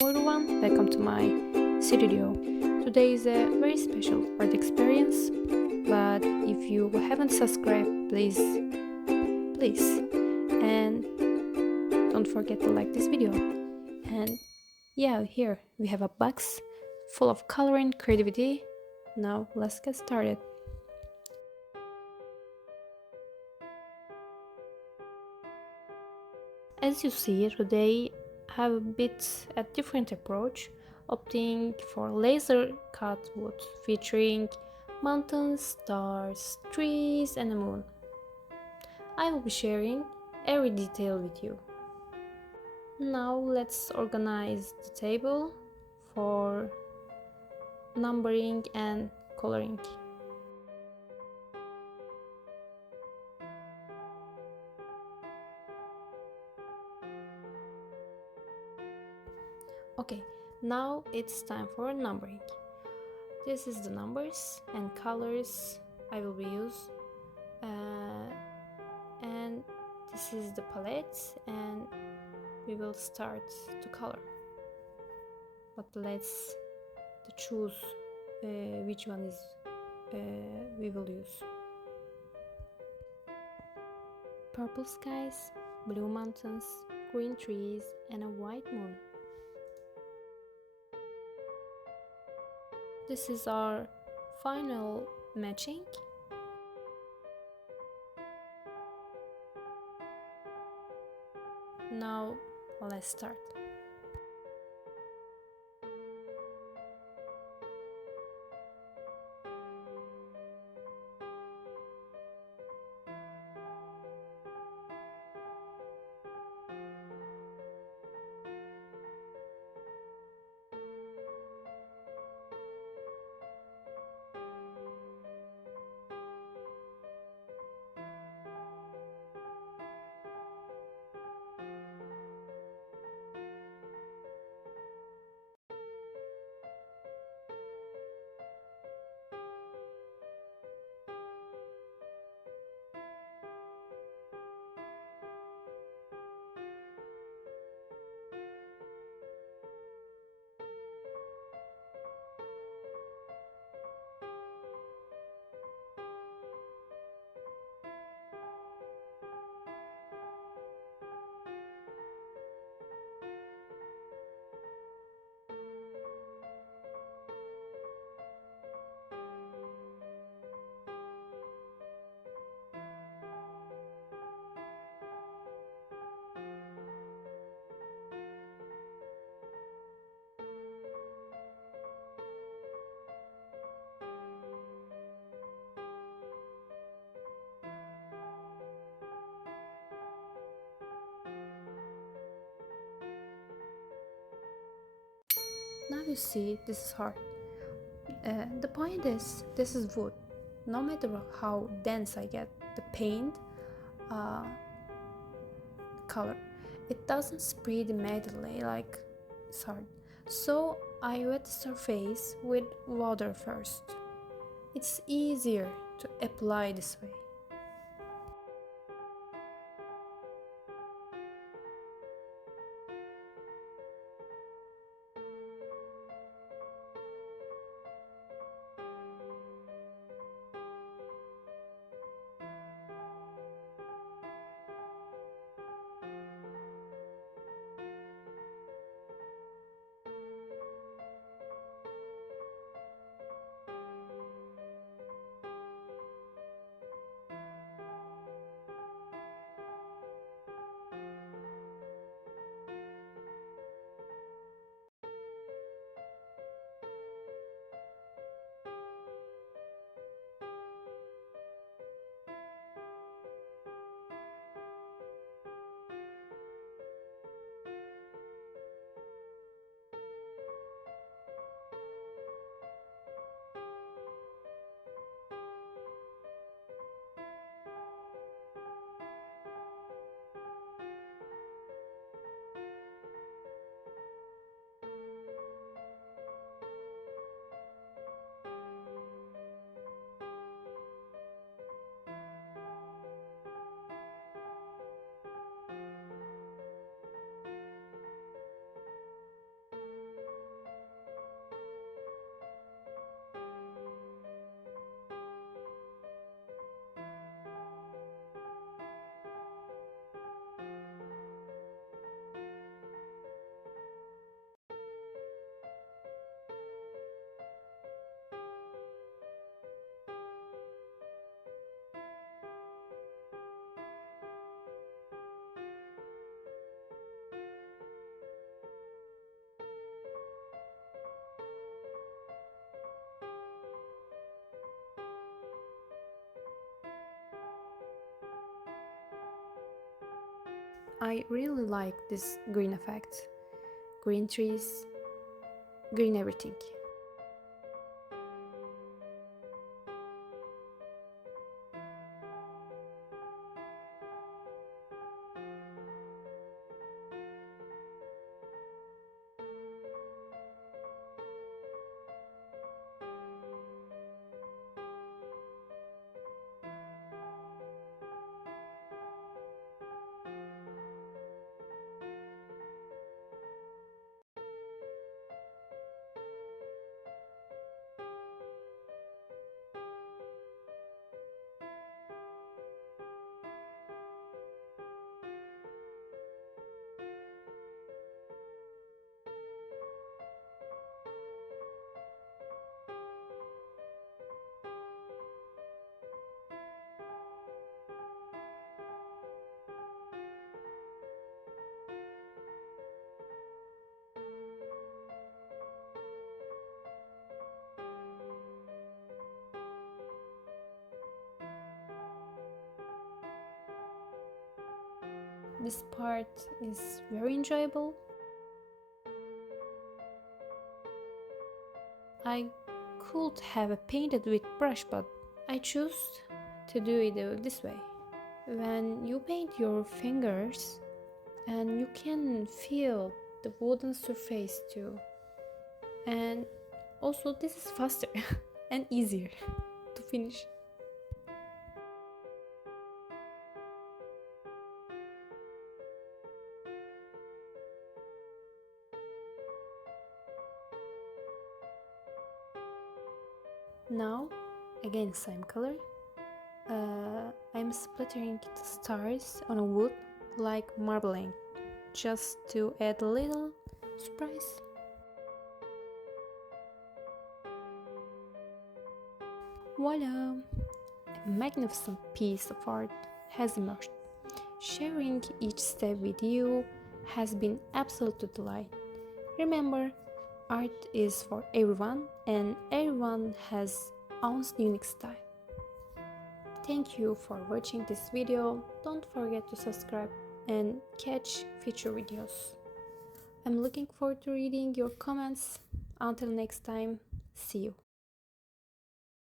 Hello everyone, welcome to my studio. Today is a very special art experience, but if you haven't subscribed, please, and don't forget to like this video. And yeah, here we have a box full of color and creativity. Now let's get started. As you see, today I have a bit a different approach, opting for laser cut wood featuring mountains, stars, trees, and a moon. I will be sharing every detail with you. Now let's organize the table for numbering and coloring. Okay, now it's time for numbering. This is the numbers and colors I will be use, and this is the palette, and we will start to color. But let's to choose which one is we will use. Purple skies, blue mountains, green trees, and a white moon. This is our final matching. Now let's start. Now you see this is hard. The point is, this is wood. No matter how dense I get the paint uh, color, it doesn't spread immediately like it's hard. So I wet the surface with water first. It's easier to apply this way. I really like this green effect. Green trees, green everything. This part is very enjoyable. I could have painted with brush, but I choose to do it this way. When you paint your fingers, and you can feel the wooden surface too. And also, this is faster and easier to finish. Now, again, same color. I'm splattering the stars on a wood like marbling, just to add a little surprise. Voila! A magnificent piece of art has emerged. Sharing each step with you has been absolute delight. Remember, art is for everyone and everyone has own unique style. Thank you for watching this video. Don't forget to subscribe and catch future videos. I'm looking forward to reading your comments. Until next time, see you.